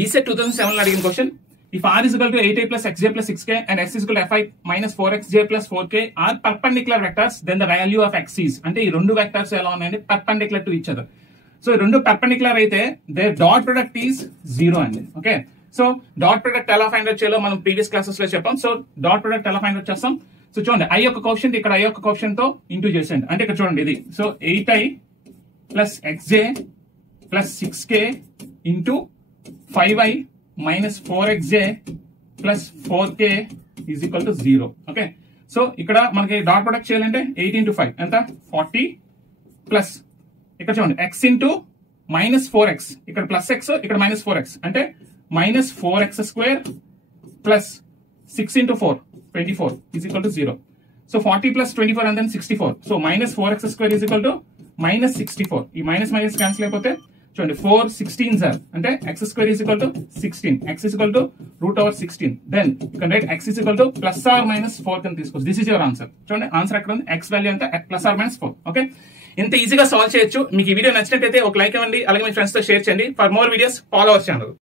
ESET 2007 లో అడిగిన question. If r is equal to 8a plus xj plus 6k and x is equal to fi minus 4xj plus 4k are perpendicular vectors, then the value of x is. అంటే ఈ రెండు vectors ఎలా ఉన్నాయండి, perpendicular to each other. So ఈ రెండు perpendicular అయితే there dot product is 0 అండి. Okay, so dot product ఎలా ఫైండ్ అవుట్ చేయాలో మనం ప్రీవియస్ క్లాసెస్ లో చెప్పాం. సో డాట్ ప్రొడక్ట్ ఎలా ఫైండ్ అవుట్ చేస్తాం? సో చూడండి, i యొక్క కోఎఫిషియంట్ ఇక్కడ i యొక్క కోఎఫిషియంట్ తో ఇంటూ చేసేయండి. అంటే ఇక్కడ చూడండి ఇది. So 8i plus xj plus 6k into 5i minus 4xj plus 4k is equal to 0. Okay, so ఇక్కడ మనకి డాట్ ప్రొడక్ట్ చేయాలంటే 8 into 5 ఎంత 40 ప్లస్ ఇక్కడ చూడండి x ఇంటూ మైనస్ 4x, ఇక్కడ ప్లస్ x ఇక్కడ మైనస్ 4x అంటే minus 4x square plus 6 into 4 24 is equal to 0. So 40 plus 24 and then 64. So minus 4x square is equal to minus 64. ఈ minus minus cancel అయిపోతే చూడండి 4 16 sir అంటే x square is equal to 16, x is equal to root over 16. Then you can write x is equal to plus or minus 4 కింద తీసుకోవచ్చు. This is your answer. చూడండి answer ఎక్కడ ఉంది, x value అంతా plus or minus 4. Okay, ఇంత ఈజీగా solve చేయొచ్చు. మీకు ఈ వీడియో నచ్చినట్టయితే ఒక లైక్ ఇవ్వండి, అలాగే మీ ఫ్రెండ్స్ తో షేర్ చేయండి. For more videos follow our channel.